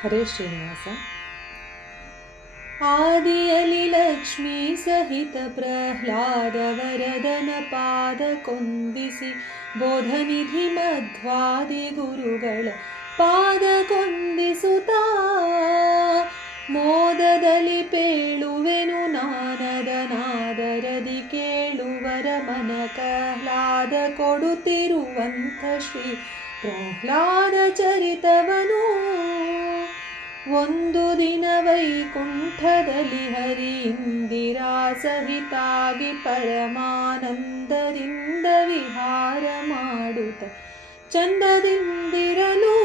ಹರೇ ಶ್ರೀನಿವಾಸ. ಆದಿಯಲಿ ಲಕ್ಷ್ಮೀ ಸಹಿತ ಪ್ರಹ್ಲಾದ ವರದನ ಪಾದ ಕೊಂದಿಸಿ ಬೋಧನಿಧಿ ಮಧ್ವಾದಿ ಗುರುಗಳ ಪಾದ ಕೊಂದಿಸುತ್ತಾ ಮೋದದಲ್ಲಿ ಪೇಳುವೆನು ನಾನದ ನಾದರದಿ ಕೇಳುವರ ಮನ ಕಹ್ಲಾದ ಕೊಡುತ್ತಿರುವಂಥ ಶ್ರೀ ಪ್ರಹ್ಲಾದ ಚರಿತವನು. ಒಂದು ದಿನ ವೈಕುಂಠದಲ್ಲಿ ಹರಿ ಇಂದಿರಾ ಸಹಿತಾಗಿ ಪರಮಾನಂದದಿಂದ ವಿಹಾರ ಮಾಡುತ್ತ ಚಂದದಿಂದಿರಲು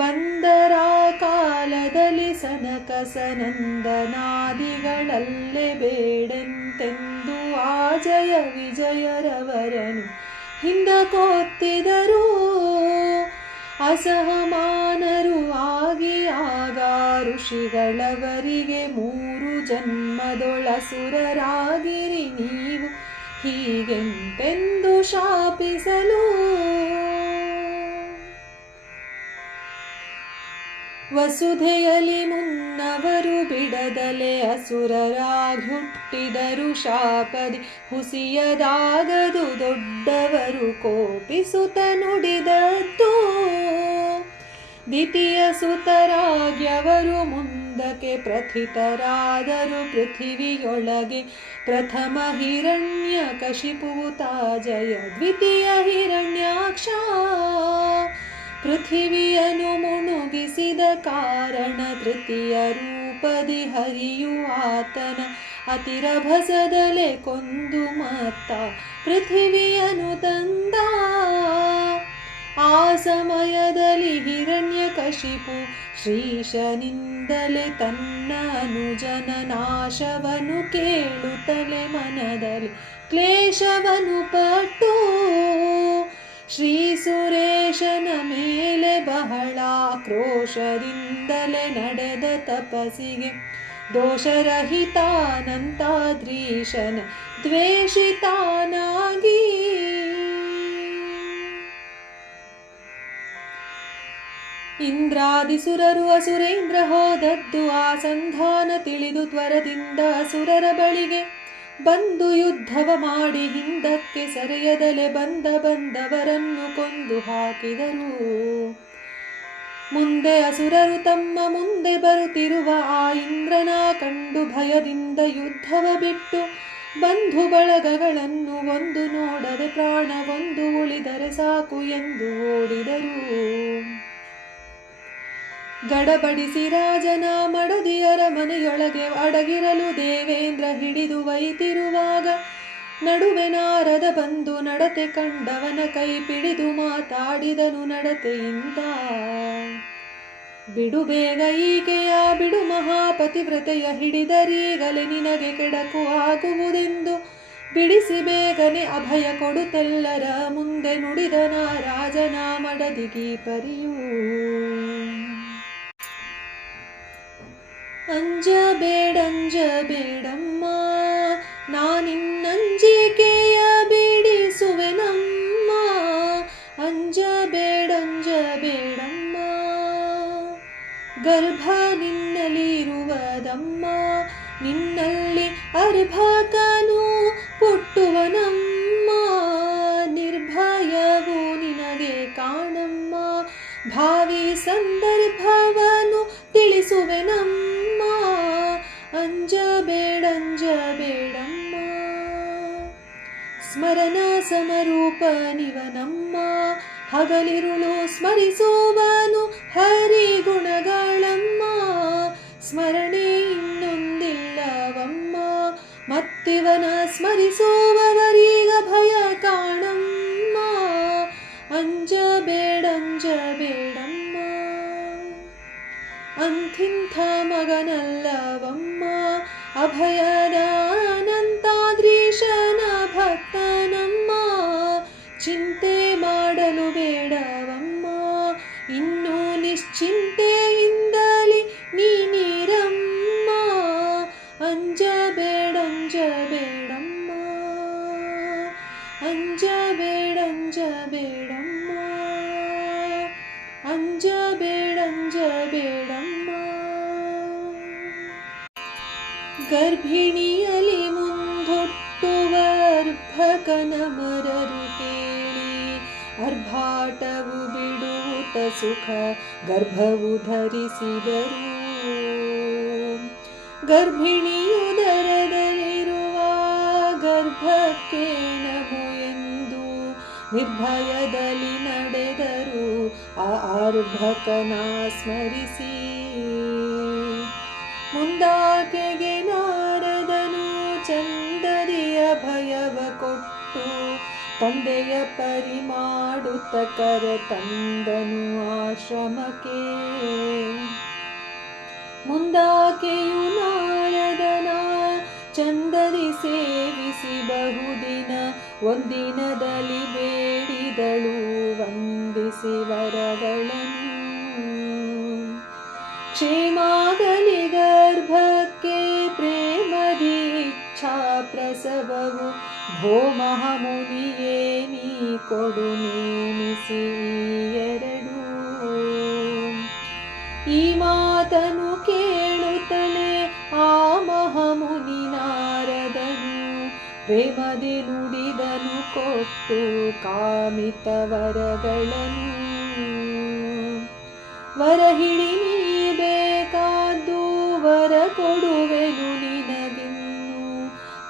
ಬಂದರ ಕಾಲದಲ್ಲಿ ಸನಕ ಸನಂದನಾದಿಗಳಲ್ಲೇ ಬೇಡೆಂತೆಂದು ಆ ಜಯ ವಿಜಯರವರನು ಹಿಂದಕೊತ್ತಿದರು. ಅಸಹಮಾನರು ಆಗಿ ಆಗ ಋಷಿಗಳವರಿಗೆ 3 ಜನ್ಮದೊಳಸುರರಾಗಿರಿ ನೀವು ಹೀಗೆಂತೆಂದು ಶಾಪಿಸಲು ವಸುಧೆಯಲಿ ಮುನ್ನವರು ಬಿಡದಲೆ ಅಸುರರಾಗಿ ಹುಟ್ಟಿದರು ಶಾಪದಿ ಹುಸಿಯದಾಗದು ದೊಡ್ಡವರು ಕೋಪಿಸುತ್ತ ನುಡಿದದ್ದು. ದ್ವಿತೀಯ ಸುತರಾಗ್ಯವರು ಮುಂದಕ್ಕೆ ಪ್ರಥಿತರಾದರು ಪೃಥಿವಿಯೊಳಗೆ ಪ್ರಥಮ ಹಿರಣ್ಯ ಕಶಿಪುತ ಜಯ ದ್ವಿತೀಯ ಹಿರಣ್ಯಾಕ್ಷ ಪೃಥಿವಿಯನ್ನು ಮುಣುಗಿಸಿದ ಕಾರಣ ತೃತೀಯ ರೂಪದಿ ಹರಿಯು ಆತನ ಅತಿರಭಸದಲೆ ಕೊಂದು ಮತ್ತ ಪೃಥಿವಿಯನ್ನು ತಂದ. ಆ ಸಮಯದಲ್ಲಿ ಹಿರಣ್ಯ ಕಶಿಪು ಶ್ರೀಶನಿಂದಲೇ ತನ್ನ ಅನುಜನ ನಾಶವನು ಕೇಳುತ್ತಲೇ ಮನದಲ್ಲಿ ಕ್ಲೇಶವನು ಪಟ್ಟು ಶ್ರೀ ಸುರೇಶನ ಮೇಲೆ ಬಹಳ ಕ್ರೋಶದಿಂದಲೇ ನಡೆದ ತಪಸ್ಸಿಗೆ ದೋಷರಹಿತಾನಂತಾದ್ರೀಶನ ದ್ವೇಷಿತಾನಾಗಿ ಇಂದ್ರಾದಿಸುರರು ಅಸುರೇಂದ್ರ ಹೋದದ್ದು ಆ ಸಂಧಾನ ತಿಳಿದು ತ್ವರದಿಂದ ಅಸುರರ ಬಳಿಗೆ ಬಂದು ಯುದ್ಧವ ಮಾಡಿ ಹಿಂದಕ್ಕೆ ಸೆರೆಯದಲೆ ಬಂದವರನ್ನು ಕೊಂದು ಹಾಕಿದರು. ಮುಂದೆ ಅಸುರರು ತಮ್ಮ ಮುಂದೆ ಬರುತ್ತಿರುವ ಆ ಇಂದ್ರನ ಕಂಡು ಭಯದಿಂದ ಯುದ್ಧವ ಬಿಟ್ಟು ಬಂಧು ಬಳಗಗಳನ್ನು ಒಂದು ನೋಡದೆ ಪ್ರಾಣ ಒಂದು ಉಳಿದರೆ ಸಾಕು ಎಂದು ಓಡಿದರು. ಗಡಬಡಿಸಿ ರಾಜನ ಮಡದಿಯರ ಮನೆಯೊಳಗೆ ಅಡಗಿರಲು ದೇವೇಂದ್ರ ಹಿಡಿದು ಒಯ್ತಿರುವಾಗ ನಡುವೆ ನಾರದ ಬಂದು ನಡತೆ ಕಂಡವನ ಕೈ ಪಿಡಿದು ಮಾತಾಡಿದನು ನಡತೆಯಿಂದ. ಬಿಡು ಬೇಗ ಈಕೆಯ ಬಿಡು ಮಹಾಪತಿವ್ರತೆಯ ಹಿಡಿದರೀಗಲೇ ನಿನಗೆ ಕೆಡಕು ಆಗುವುದೆಂದು ಬಿಡಿಸಿ ಬೇಗನೆ ಅಭಯ ಕೊಡುತ್ತೆಲ್ಲರ ಮುಂದೆ ನುಡಿದನ ರಾಜನ ಮಡದಿಗಿ ಪರಿಯೂ. ಅಂಜಬೇಡಂಜಬೇಡಮ್ಮ ನಾನಿನ್ನಂಜಿಕೆಯ ಬಿಡಿಸುವೆನಮ್ಮ. ಅಂಜಬೇಡಂಜಬೇಡಮ್ಮ ಗರ್ಭ ನಿನ್ನಲ್ಲಿರುವುದಮ್ಮ ನಿನ್ನಲ್ಲಿ ಅರ್ಭಕನು ಪುಟ್ಟುವನಮ್ಮ. ನಿರ್ಭಯವು ನಿನಗೆ ಕಾಣಮ್ಮ ಭಾವಿ ಸಂದರ್ಭವನು ತಿಳಿಸುವೆನಮ್ಮ. ಅಂಜಬೇಡಂಜಬೇಡಮ್ಮ ಸ್ಮರಣ ಸಮರೂಪನಿವನಮ್ಮ ಹಗಲಿರುಳು ಸ್ಮರಿಸುವನು ಹರಿಗುಣಗಳಮ್ಮ. ಸ್ಮರಣೆ ಇನ್ನೊಂದಿಲ್ಲವಮ್ಮ ಮತ್ತಿವನ ಸ್ಮರಿಸುವವರೀಗ ಭಯ ಕಾಣಮ್ಮ. ಅಂಜಬೇಡಂಜಬೇಡಮ್ಮ ಅಂಥಿಂಥ ಮಗನಲ್ಲವಮ್ಮ ಅಭಯದ ಅನಂತಾದ್ರೀಶನ ಭಕ್ತನಮ್ಮ. ಚಿಂತೆ ಮಾಡಲು ಬೇಡವಮ್ಮ ಇನ್ನೂ ನಿಶ್ಚಿಂತೆಯಿಂದಲಿ ನೀನಿರಮ್ಮ. ಅಂಜಬೇಡಂಜಬೇಡಮ್ಮ ಅಂಜಬೇಡಂಜಬೇಡಮ್ಮ ಅಂಜಬೇಡಂಜ ಗರ್ಭಿಣಿಯಲಿ ಮುಂದೊಟ್ಟುವ ಅರ್ಭಕನ ಮರರು ಕೇಳಿ ಅರ್ಭಾಟವು ಬಿಡುತ್ತ ಸುಖ ಗರ್ಭವು ಧರಿಸಿದರು. ಗರ್ಭಿಣಿಯು ದರದಲ್ಲಿರುವ ಗರ್ಭಕ್ಕೆ ನಮೋ ಎಂದು ನಿರ್ಭಯದಲ್ಲಿ ನಡೆದರು ಆ ಅರ್ಭಕನ ಸ್ಮರಿಸಿ. ಮುಂದಾಕೆಗೆ ನಾರದನು ಚಂದದಿಯ ಭಯವ ಕೊಟ್ಟು ತಂದೆಯ ಪರಿಮಾಡುತ್ತ ಕರ ತಂದನು ಆಶ್ರಮಕ್ಕೆ. ಮುಂದಾಕೆಯು ನಾರದನ ಚಂದದಿ ಸೇವಿಸಿ ಬಹುದಿನ ಒಂದಿನದಲ್ಲಿ ಬೇಡಿದಳು ವಂದಿಸಿ ವರಗಳನ್ನು. ಕ್ಷೇಮಾಗಲಿ ಗರ್ಭಕ್ಕೆ ಪ್ರೇಮದಿ ಇಚ್ಛಾ ಪ್ರಸವವು ಭೋ ಮಹಾಮುನಿಯೇ ನೀ ಕೊಡು ನೇಮಿಸಿ ಎರಡು. ಈ ಮಾತನು ಕೇಳುತ್ತಲೇ ಆ ಮಹಾಮುನಿ ನಾರದನು ಪ್ರೇಮದಿ ನುಡಿದನು ಕೊಟ್ಟು ಕಾಮಿತ ವರಗಳನ್ನು. ವರ ಹಿಡಿ ನೀ ಬೇಕಾದ್ದು ವರ ಕೊಡುವೆನು ನಿನಗಿನ್ನು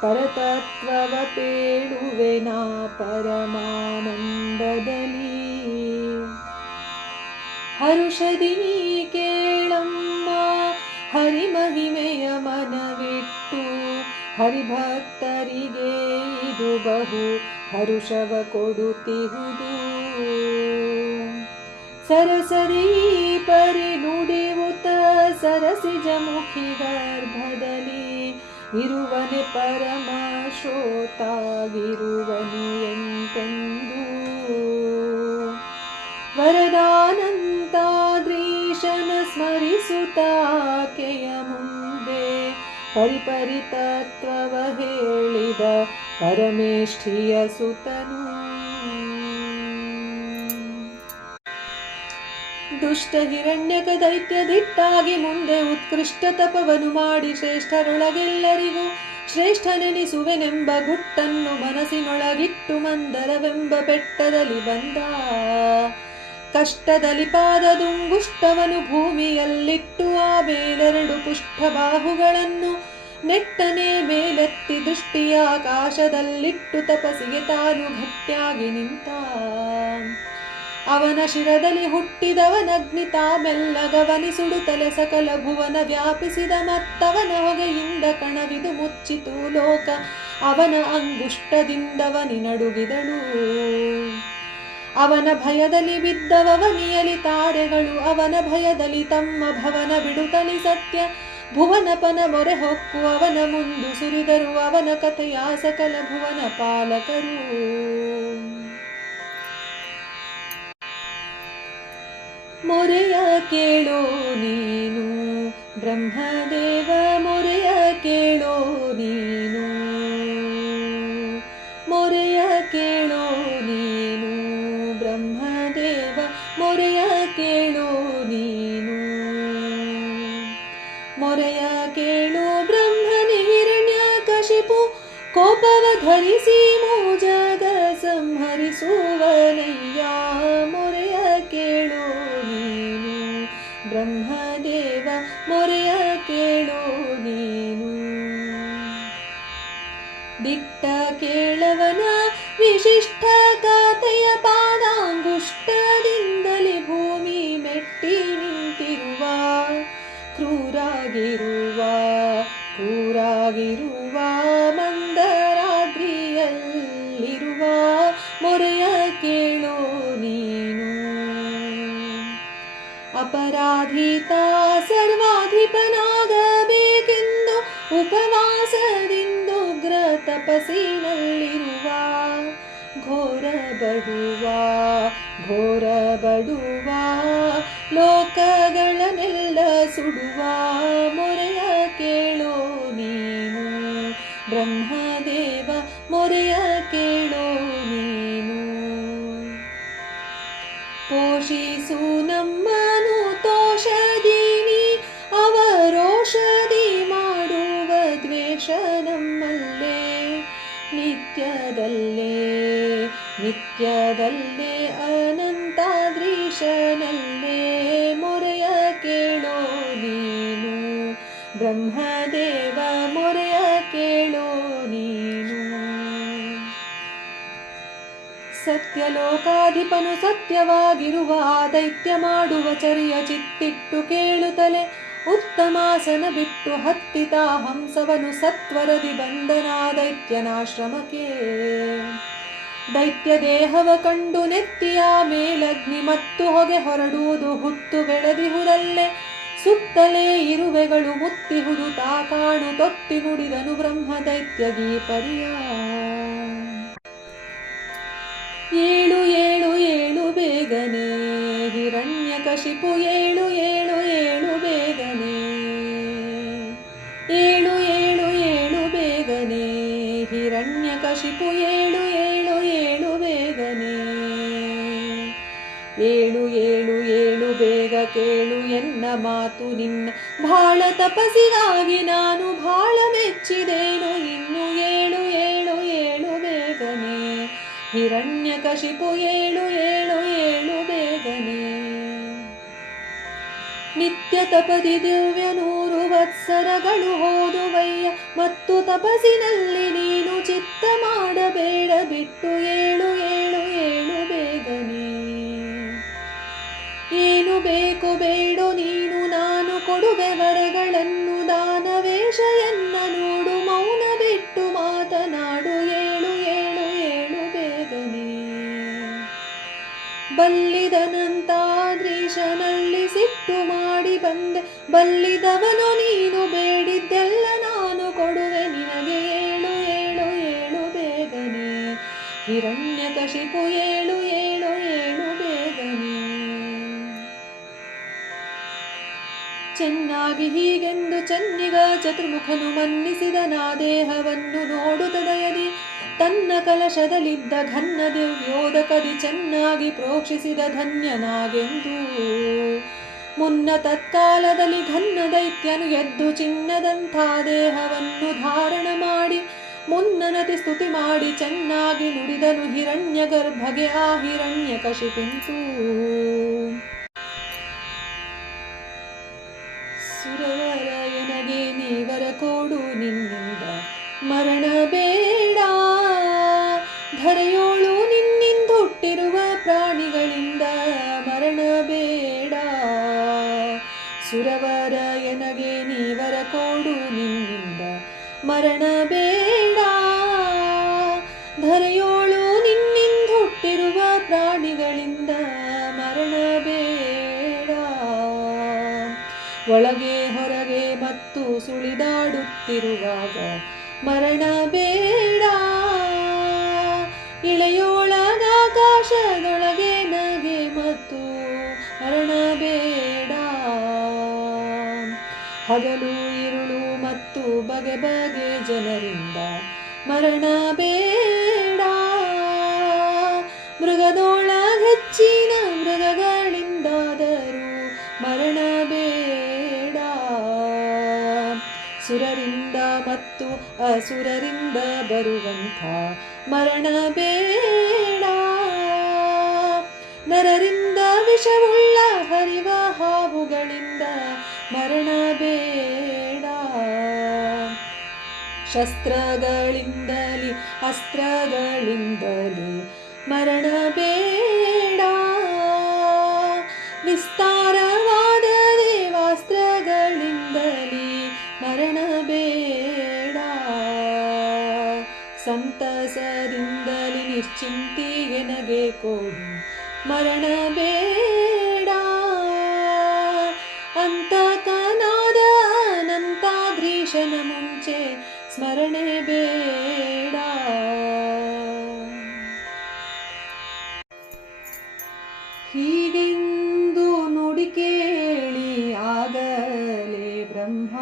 ಪರತತ್ವವ ಪೇಳುವೆ ನಾ ಪರಮಾನಂದದಲ್ಲಿ. ಹರುಷದಿ ನೀ ಕೇಳಮ್ಮ ಹರಿಮಹಿಮೆಯ ಮನವಿಟ್ಟು ಹರಿಭಕ್ತರಿಗೆ ಇದು ಬಹು ಹರುಷವ ಕೊಡುತ್ತಿಹುದು. ಸರಸರಿ ಪರಿ ನುಡಿಯುತ್ತ ಸರಸಿಜ ಮುಖಿ ಗರ್ಭದಲ್ಲಿ ಇರುವನೆ ಪರಮ ಶ್ರೋತಾಗಿರುವನು ಎಂತೆಂದು. ವರದಾನಂತಾದ್ರೀಶನ ಸ್ಮರಿಸುತ್ತ ಆಕೆಯ ಮುಂದೆ ಪರಿಪರಿ ತತ್ವವ ಹೇಳಿದ ಪರಮೇಷ್ಠಿಯ ಸುತನು. ದುಷ್ಟ ಹಿರಣ್ಯಕ ದೈತ್ಯದಿಟ್ಟಾಗಿ ಮುಂದೆ ಉತ್ಕೃಷ್ಟ ತಪವನು ಮಾಡಿ ಶ್ರೇಷ್ಠರೊಳಗೆಲ್ಲರಿಗೂ ಶ್ರೇಷ್ಠನೆನಿಸುವೆನೆಂಬ ಗುಟ್ಟನ್ನು ಮನಸ್ಸಿನೊಳಗಿಟ್ಟು ಮಂದರವೆಂಬ ಬೆಟ್ಟದಲ್ಲಿ ಬಂದ. ಕಷ್ಟದಲ್ಲಿ ಪಾದದುಂಗುಷ್ಟವನು ಭೂಮಿಯಲ್ಲಿಟ್ಟು ಆ ಮೇಲೆರಡು ಪುಷ್ಠಬಾಹುಗಳನ್ನು ನೆಟ್ಟನೆ ಮೇಲೆತ್ತಿ ದೃಷ್ಟಿಯ ಆಕಾಶದಲ್ಲಿಟ್ಟು ತಪಸ್ಸಿಗೆ ತಾನು ಗಟ್ಟಿಯಾಗಿ ನಿಂತ. ಅವನ ಶಿರದಲ್ಲಿ ಹುಟ್ಟಿದವನಗ್ನಿ ತಾಮೆಲ್ಲಗವನಿ ಸುಡುತ್ತಲೆ ಸಕಲ ಭುವನ ವ್ಯಾಪಿಸಿದ ಮತ್ತವನ ಹೊಗೆಯಿಂದ ಕಣವಿದು ಮುಚ್ಚಿತು ಲೋಕ ಅವನ ಅಂಗುಷ್ಟದಿಂದವನಿ ನಡುಗಿದಳು. ಅವನ ಭಯದಲ್ಲಿ ಬಿದ್ದವನಿಯಲಿ ತಾರೆಗಳು ಅವನ ಭಯದಲ್ಲಿ ತಮ್ಮ ಭವನ ಬಿಡುತ್ತಲಿ ಸತ್ಯ ಭುವನಪನ ಮೊರೆ ಹೊಕ್ಕು ಅವನ ಮುಂದು ಸುರಿದರು ಅವನ ಕಥೆಯ ಸಕಲ ಭುವನ ಪಾಲಕರು. ಮೊರೆಯ ಕೇಳೋ ನೀನು ಬ್ರಹ್ಮದೇವ ಮೊರೆಯ ಕೇಳೋ ನೀನು, ಮೊರೆಯ ಕೇಳೋ ನೀನು ಬ್ರಹ್ಮದೇವ ಮೊರೆಯ ಕೇಳೋ ನೀನು. ಮೊರೆಯ ಕೇಳೋ ಬ್ರಹ್ಮನೇ ಹಿರಣ್ಯಕಶಿಪು ಕೋಪವ ಧರಿಸಿ ಮೂಜಗ ಸಂಹರಿಸುವನಯ್ಯ. ಮೊರೆಯ ಕೇಳೋ ನೀನು ಬ್ರಹ್ಮದೇವ ಮೊರೆಯ ಕೇಳೋ ನೀನು. ದಿಟ್ಟ ಕೇಳವನ ವಿಶಿಷ್ಟ ಗಾತೆಯ ಪಾದಾಂಗುಷ್ಟದಿಂದಲೇ ಭೂಮಿ ಮೆಟ್ಟಿ ನಿಂತಿರುವ ಕ್ರೂರಾಗಿರುವ ಕ್ರೂರಾಗಿರುವ ಮಂದರಾದ್ರಿಯಲ್ಲಿರುವ ಮೊರೆಯ ಕೇಳೋ ನೀನು. ಅಪರಾಧಿತ ಸರ್ವಾಧಿಪನಾಗಬೇಕೆಂದು ಉಪವಾಸದಿಂದುಗ್ರ ತಪಸ್ಸಿನಲ್ಲಿರುವ ಘೋರ ಬಡುವ ಘೋರ ಬಡುವ ಲೋಕಗಳನ್ನೆಲ್ಲ ಸುಡುವ ಮೊರೆಯ ಕೇಳೋ ನೀನು ಬ್ರಹ್ಮದೇವ ಮೊರೆಯ ಕೇಳೋ ನೀನು. ಪೋಷಿಸು ನಮ್ಮನು ತೋಷದೀನಿ ಅವರೋಷದಿ ಮಾಡುವ ದ್ವೇಷ ಬ್ರಹ್ಮದೇವ ಮೊರೆಯ ಕೇಳೋ ನೀನು. ಸತ್ಯಲೋಕಾಧಿಪನು ಸತ್ಯವಾಗಿರುವ ಆ ದೈತ್ಯ ಮಾಡುವ ಚರಿಯ ಚಿತ್ತಿಟ್ಟು ಕೇಳುತ್ತಲೇ ಉತ್ತಮಾಸನ ಬಿಟ್ಟು ಹತ್ತಿತ ಹಂಸವನು ಸತ್ವರದಿ ಬಂದನ ದೈತ್ಯನಾಶ್ರಮಕ್ಕೆ. ದೈತ್ಯ ದೇಹವ ಕಂಡು ನೆತ್ತಿಯ ಮೇಲಗ್ನಿ ಮತ್ತು ಹೊಗೆ ಹೊರಡುವುದು ಹುತ್ತು ಬೆಳೆದಿಹುದಲ್ಲೇ ಸುತ್ತಲೇ ಇರುವೆಗಳು ಮುತ್ತಿಹುದು ತಾ ಕಾಣು ತೊತ್ತಿ ನುಡಿದನು ಬ್ರಹ್ಮ ದೈತ್ಯಗೀ ಪರಿಯ. ಏಳು ಏಳು ಏಳು ಬೇಗನೆ ಹಿರಣ್ಯಕಶಿಪು ಏಳು ಏಳು ಏಳು ಬೇಗನೆ. ಏಳು ಏಳು ಏಳು ಬೇಗನೆ ಹಿರಣ್ಯಕಶಿಪು ಏಳು ಏಳು ಏಳು ಬೇಗನೆ. ಏಳು ಏಳು ಏಳು ಬೇಗ ಕೇಳು ಎನ್ನ ಮಾತು ನಿನ್ನ ಭಾಳ ತಪಸ್ಸಿಗಾಗಿ ನಾನು ಭಾಳ ಮೆಚ್ಚಿದೇನು. ಇನ್ನು ಏಳು ಏಳು ಏಳು ಬೇಗನೆ ಹಿರಣ್ಯಕಶಿಪು ಏಳು ಏಳು ಏಳು ಬೇಗನೆ. ನಿತ್ಯ ತಪದಿ ದಿವ್ಯ 100 ವತ್ಸರಗಳು ಹೋದುವಯ್ಯ ಮತ್ತು ತಪಸ್ಸಿನಲ್ಲಿ ನೀನು ಚಿತ್ತ ಮಾಡಬೇಡ ಬಿಟ್ಟು ಏಳು ಏಳು ಏಳು ಬೇಗನೆ. ಏನು ಬೇಕು ಬೇಡೋ ನೀನು ನಾನು ಕೊಡುವೆ ವರಗಳನ್ನು ದಾನವೇಶ ಎನ್ನ ನೋಡು ಮೌನ ಬಿಟ್ಟು ಮಾತನಾಡು ಏಳು ಏಳು ಏಳು ಬೇಗನೆ. ಬಲ್ಲಿದನಂತಾದ್ರೀಶನಲ್ಲಿ ಸಿಟ್ಟು ಮಾಡಿ ಬಂದೆ ಬಲ್ಲಿದವನು ನೀನು ಬೇಡಿದ್ದೆಲ್ಲ ನಾನು ಕೊಡುವೆ ನಿನಗೆ ಏಳು ಏಳು ಏಳು ಬೇಗನೆ ಹಿರಣ್ಯಕಶಿಪು ಏಳು ಏಳು ಏಳು ಬೇಗನೆ. ಚೆನ್ನಾಗಿ ಹೀಗೆಂದು ಚೆನ್ನಿಗ ಚತುರ್ಮುಖನು ಮನ್ನಿಸಿದ ನಾ ದೇಹವನ್ನು ನೋಡುತ್ತದಯದಿ ತನ್ನ ಕಲಶದಲ್ಲಿದ್ದ ಘನ್ನ ದಿವ್ಯೋದಕದಿ ಚೆನ್ನಾಗಿ ಪ್ರೋಕ್ಷಿಸಿದ ಧನ್ಯನಾಗೆಂದು. ಮುನ್ನ ತತ್ಕಾಲದಲ್ಲಿ ಘನ್ನ ದೈತ್ಯನು ಎದ್ದು ಚಿನ್ನದಂಥ ದೇಹವನ್ನು ಧಾರಣ ಮಾಡಿ ಮುನ್ನನತಿ ಸ್ತುತಿ ಮಾಡಿ ಚೆನ್ನಾಗಿ ನುಡಿದನು ಹಿರಣ್ಯ ಗರ್ಭಗೆ ಆ ಹಿರಣ್ಯಕಶಿಪಿಂತು. ಸುರವರಯನಗೆ ನೀವರ ಕೊಡು ನಿನ್ನಿಂದ ಮರಣ ಬೇಡ. ಧರೆಯೋಳು ನಿನ್ನಿಂದ ಹುಟ್ಟಿರುವ ಪ್ರಾಣಿಗಳಿಂದ ಮರಣ ಬೇಡ. ಸುರವರಯನಗೆ ನೀವರ ಕೊಡು ನಿನ್ನಿಂದ ಮರಣ ಬೇಡ. ಧರೆಯೋಳು ನಿನ್ನಿಂದ ಹುಟ್ಟಿರುವ ಪ್ರಾಣಿಗಳಿಂದ ಮರಣ ಬೇಡ. ಒಳಗೆ ಹೊರಗೆ ಮತ್ತು ಸುಳಿದಾಡುತ್ತಿರುವಾಗ ಮರಣ ಬೇಡ. ಇಳೆಯೊಳಗಾಕಾಶದೊಳಗೆ ನಗೆ ಮತ್ತು ಮರಣ ಬೇಡ. ಹಗಲು ಇರುಳು ಮತ್ತು ಬಗೆ ಬಗೆ ಜನರಿಂದ ಮರಣ ಬೇಡ. ಮೃಗದೊಳಗೆಚ್ಚಿನ ಮೃಗಗಳಿಂದಾದರೂ ಮರಣ ಬೇಡ. ಸುರರಿಂದ ಮತ್ತು ಅಸುರರಿಂದ ಬರುವಂಥ ಮರಣ ಬೇಡ. ನರರಿಂದ ವಿಷವುಳ್ಳ ಹರಿವ ಹಾವುಗಳಿಂದ ಮರಣ ಬೇಡ. ಶಸ್ತ್ರಗಳಿಂದಲೇ ಅಸ್ತ್ರಗಳಿಂದಲೇ ಮರಣ ಬೇಡ. ವಿಸ್ತಾರವಾದ ದೇವಾಸ್ತ್ರಗಳಿಂದಲೇ ಮರಣ ಬೇಡ. ಸಂತಸದಿಂದಲೇ ನಿಶ್ಚಿಂತಿಗೆನಗೆ ಕೊಡು ಮರಣ ಬೇಡ. ಅಂತಕನಾದ ಅನಂತಾದ್ರೀಶನ ಮುಂಚೆ ಸ್ಮರಣೆ ಬೇಡ. ಹೀಗೆಂದು ನುಡಿ ಕೇಳಿ ಆಗಲೇ ಬ್ರಹ್ಮ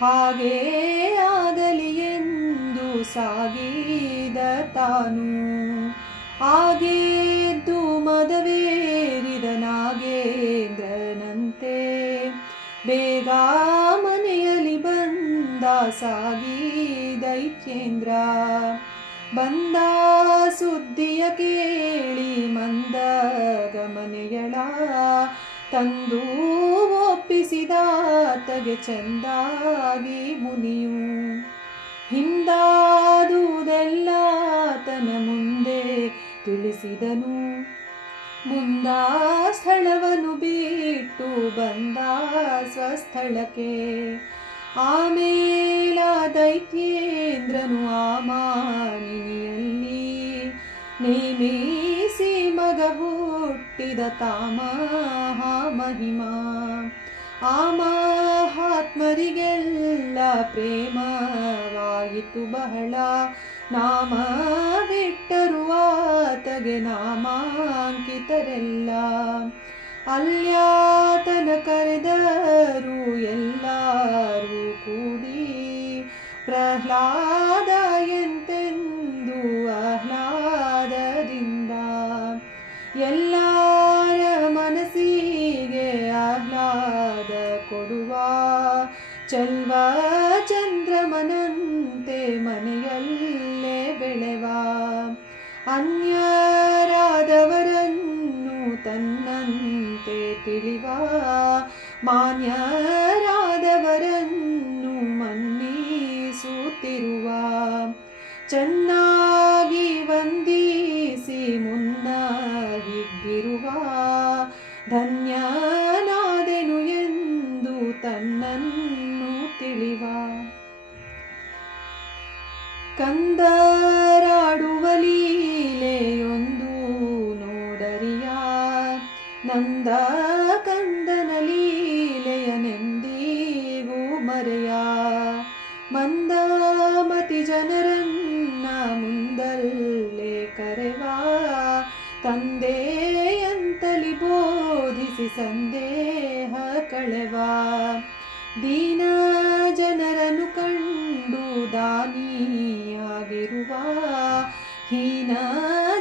ಹಾಗೇ ಆಗಲಿ ಎಂದು ಸಾಗಿದ ತಾನು. ಆಗೇದ್ದು ಮದವೇರಿದ ನಾಗೇಂದ್ರನಂತೆ ಬೇಗ ಮನೆಯಲ್ಲಿ ಬಂದ ಸಾಗಿ ದೈತ್ಯೇಂದ್ರ. ಬಂದ ಸುದ್ದಿಯ ಕೇಳಿ ಮಂದ ಗಮನೆಯಳ ತಂದು ಒಪ್ಪಿಸಿದಾತ ಆತಗೆ ಚಂದಾಗಿ ಮುನಿಯು. ಹಿಂದಾದುದೆಲ್ಲ ತನ ಮುಂದೆ ತಿಳಿಸಿದನು. ಮುಂದಾ ಸ್ಥಳವನ್ನು ಬಿಟ್ಟು ಬಂದ ಸ್ವಸ್ಥಳಕ್ಕೆ. ಆಮೇಲ ದೈತ್ಯೇಂದ್ರನು ಆ ಮಾನಿನಿಯಲ್ಲಿ ನೇಮಿಸಿ ಮಗ ಹುಟ್ಟಿದ ತಾಮಹ ಮಹಿಮಾ. ಆ ಮಹಾತ್ಮರಿಗೆಲ್ಲ ಪ್ರೇಮವಾಯಿತು ಬಹಳ. ನಾಮವಿಟ್ಟರು ಆತಗೆ ನಾಮಾಂಕಿತರೆಲ್ಲ. ಅಲ್ಯಾತನ ಕರೆದರು ಎಲ್ಲರೂ ಕೂಡಿ. ಪ್ರಹ್ಲಾದ ಎಂತೆಂದು ಆಹ್ಲಾದದಿಂದ ಎಲ್ಲರ ಮನಸ್ಸಿಗೆ ಆಹ್ಲಾದ ಕೊಡುವ. ಚಲ್ವ ಚಂದ್ರಮನಂತೆ ಮನೆಯಲ್ಲೇ ಬೆಳೆವ. ಅನ್ಯರಾದವರನ್ನು ತನ್ನಂತೆ ತಿಳಿವ. ಮಾನ್ಯರಾದವರನ್ನು ಮನ್ನಿಸುತ್ತಿರುವ. ಚೆನ್ನಾಗಿ ವಂದಿಸಿ ಮುನ್ನ ಹಿಗ್ಗಿರುವ. ಧನ್ಯನಾದೆನು ಎಂದು ತನ್ನನ್ನು ತಿಳಿವ. ಕಂದರಾಡುವ ಲೀಲೆಯೊಂದು ನೋಡರಿಯ. ನಂದ ಕಂದನ ಲೀಲೆಯನೆಂದಿಗೂ ಮರೆಯ. ಮಂದಮತಿ ಜನರನ್ನ ಮುಂದಲ್ಲೇ ಕರೆವ. ತಂದೆಯಂತಲಿ ಬೋಧಿಸಿ ಸಂದೇಹ ಕಳೆವ. ದೀನ ಜನರನ್ನು ಕಂಡು ದಾನಿಯಾಗಿರುವ. ಹೀನ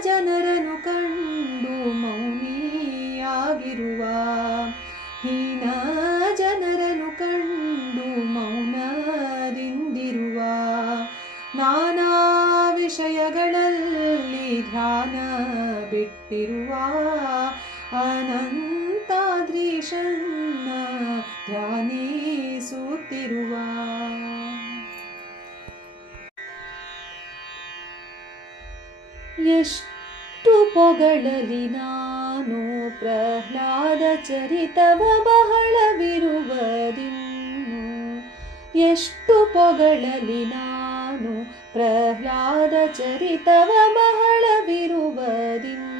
ಜನರನ್ನು ಕಂಡು ಮೌನಿಯಾಗಿರುವ. ಹೀನ ಜನರನ್ನು ಕಂಡು ಮೌನದಿಂದಿರುವ. ನಾನಾ ವಿಷಯಗಳಲ್ಲಿ ಧ್ಯಾನ ಬಿಟ್ಟಿರುವ. ಅನಂತಾದ್ರೀಶನ್ನ ಧ್ಯಾನಿಸುತ್ತಿರುವ. ಎಷ್ಟು ಪೊಗಳಲಿ ನಾನು ಪ್ರಹ್ಲಾದ ಚರಿತವ ಬಹಳವಿರುವುದಿನ್ನು. ಎಷ್ಟು ಪೊಗಳಲಿ ನಾನು ಪ್ರಹ್ಲಾದ ಚರಿತವ ಬಹಳವಿರುವುದಿನ್ನು.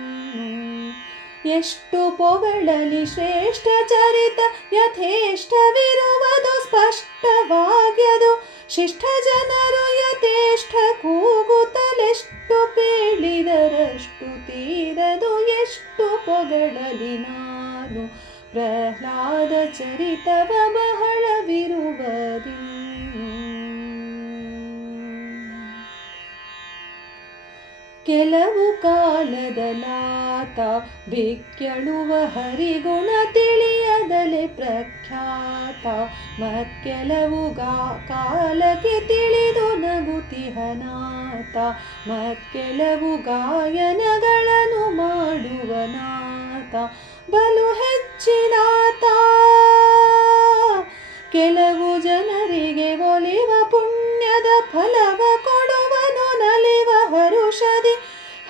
ಎಷ್ಟು ಪೊಗಳಲಿ ಶ್ರೇಷ್ಠ ಚರಿತ ಯಥೇಷ್ಟವಿರುವುದು ಸ್ಪಷ್ಟವಾಗ್ಯದು. ಶಿಷ್ಟ ಜನರು ಯಥೇಷ್ಟ ಕೂಗುತ್ತಲೆಷ್ಟು ಪೇಳಿದರಷ್ಟು ತೀರದು. ಎಷ್ಟು ಪೊಗಳಲಿ ನಾನು ಪ್ರಹ್ಲಾದ ಚರಿತವ ಬಹಳವಿರುವುದಿನ್ನು. ಕೆಲವು ಕಾಲದಲಾತ ಬಿಕ್ಕಳುವ ಹರಿಗುಣ ತಿಳಿಯದಲೆ ಪ್ರಖ್ಯಾತ. ಮತ್ಕೆಲವು ಕಾಲಕ್ಕೆ ತಿಳಿದು ನಗುತಿಹನಾತ. ಮತ್ಕೆಲವು ಗಾಯನಗಳನ್ನು ಮಾಡುವನಾತ. ಬಲು ಹೆಚ್ಚಿನಾತ. ಕೆಲವು ಜನರಿಗೆ ಒಲಿವ ಪುಣ್ಯದ ಫಲವ ಕೊಡುವನು ನಲಿವ ಹರುಷದಿ.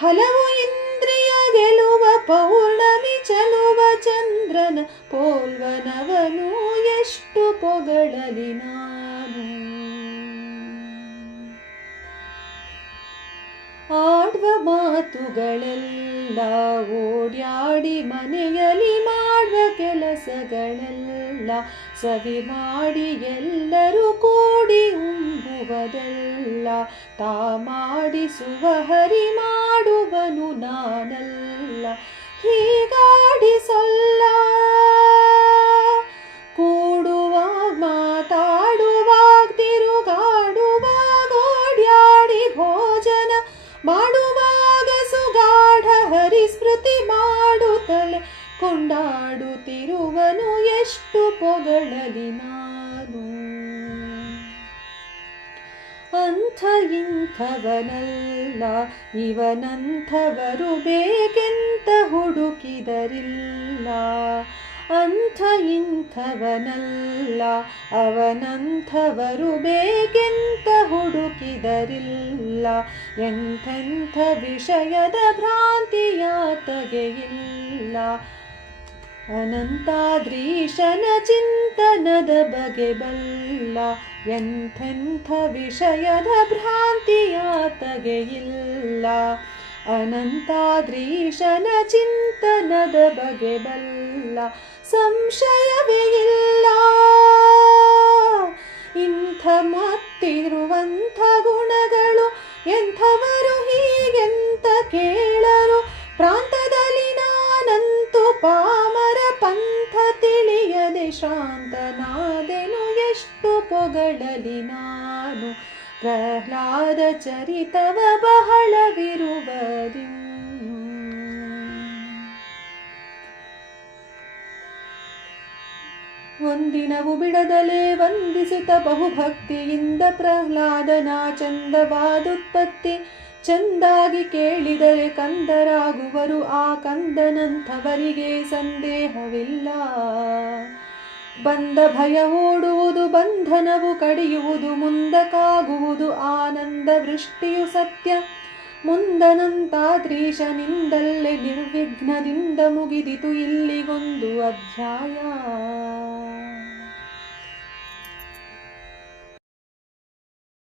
ಹಲವು ಇಂದ್ರಿಯ ಗೆಲುವ ಪೌರ್ಣಮಿ ಚಲುವ ಚಂದ್ರನ ಪೋಲ್ವನವನು. ಎಷ್ಟು ಪೊಗಳಲಿ ನಾನು ಆಡುವ ಮಾತುಗಳೆಲ್ಲ. ಓಡ್ಯಾಡಿ ಮನೆಯಲ್ಲಿ ಮಾಡುವ ಕೆಲಸಗಳೆಲ್ಲ. ಸವಿ ಮಾಡಿ ಎಲ್ಲರೂ ಕೂಡಿ ಉಂಬುವುದೆಲ್ಲ. ತಾ ಮಾಡಿಸುವ ಹರಿ ಮಾಡುವನು ನಾನಲ್ಲ. ಹೀಗಾಡಿಸಲ್ಲ. ಕೂಡುವಾಗ ಮಾತಾಡುವಾಗ ತಿರುಗಾಡುವಾಗ ಓಡ್ಯಾಡಿ ಭೋಜನ ಮಾಡುವಾಗ ಸುಗಾಢ ಹರಿಸ್ಮೃತಿ ಮಾಡುತ್ತಲೇ ಕೊಂಡಾಡುತ್ತಿರುವನು. ಎಷ್ಟು ಪೊಗಳಲಿ ನಾನು ಅಂಥ ಇಂಥವನಲ್ಲ. ಇವನಂಥವರು ಬೇಕೆಂತ ಹುಡುಕಿದರಿಲ್ಲ. ಅಂಥ ಇಂಥವನಲ್ಲ, ಅವನಂಥವರು ಬೇಕೆಂತ ಹುಡುಕಿದರಿಲ್ಲ. ಎಂಥೆಂಥ ವಿಷಯದ ಭ್ರಾಂತಿಯಾತಗೆ ಇಲ್ಲ. ಅನಂತಾದ್ರೀಶನ ಚಿಂತನದ ಬಗೆ ಬಲ್ಲ. ಎಂಥೆಂಥ ವಿಷಯದ ಭ್ರಾಂತಿಯಾತಗೆ ಇಲ್ಲ. ಅನಂತಾದ್ರೀಶನ ಚಿಂತನದ ಬಗೆ ಬಲ್ಲ. ಸಂಶಯವೇ ಇಲ್ಲ ಇಂಥ ಮತ್ತಿರುವಂಥ ಗುಣಗಳು. ಎಂಥವರು ಹೀಗೆಂತ ಕೇಳರು. ಪ್ರಾಂತದಲ್ಲಿ ನಾನಂತೂ ಪಾಮರ ಪಂಥ ತಿಳಿಯದೆ ಶ್ರಾಂತನಾದೆನು. ಎಷ್ಟು ಪೊಗಳಲಿ ನಾನು ಪ್ರಹ್ಲಾದ ಚರಿತವ ಬಹಳವಿರುವದಿ. ಒಂದಿನವು ಬಿಡದಲೇ ವಂದಿಸುತ್ತ ಬಹುಭಕ್ತಿಯಿಂದ ಪ್ರಹ್ಲಾದನ ಚಂದವಾದುತ್ಪತ್ತಿ. ಚಂದಾಗಿ ಕೇಳಿದರೆ ಕಂದರಾಗುವರು, ಆ ಕಂದನಂಥವರಿಗೆ ಸಂದೇಹವಿಲ್ಲ. ಬಂದ ಭಯ ಓಡುವುದು, ಬಂಧನವು ಕಡಿಯುವುದು, ಮುಂದಕ್ಕಾಗುವುದು ಆನಂದ ವೃಷ್ಟಿಯು ಸತ್ಯ. ಮುಂದನಂತಾದ್ರೀಶನಿಂದಲ್ಲೇ ನಿರ್ವಿಘ್ನದಿಂದ ಮುಗಿದಿತು ಇಲ್ಲಿಗೊಂದು ಅಧ್ಯಾಯ.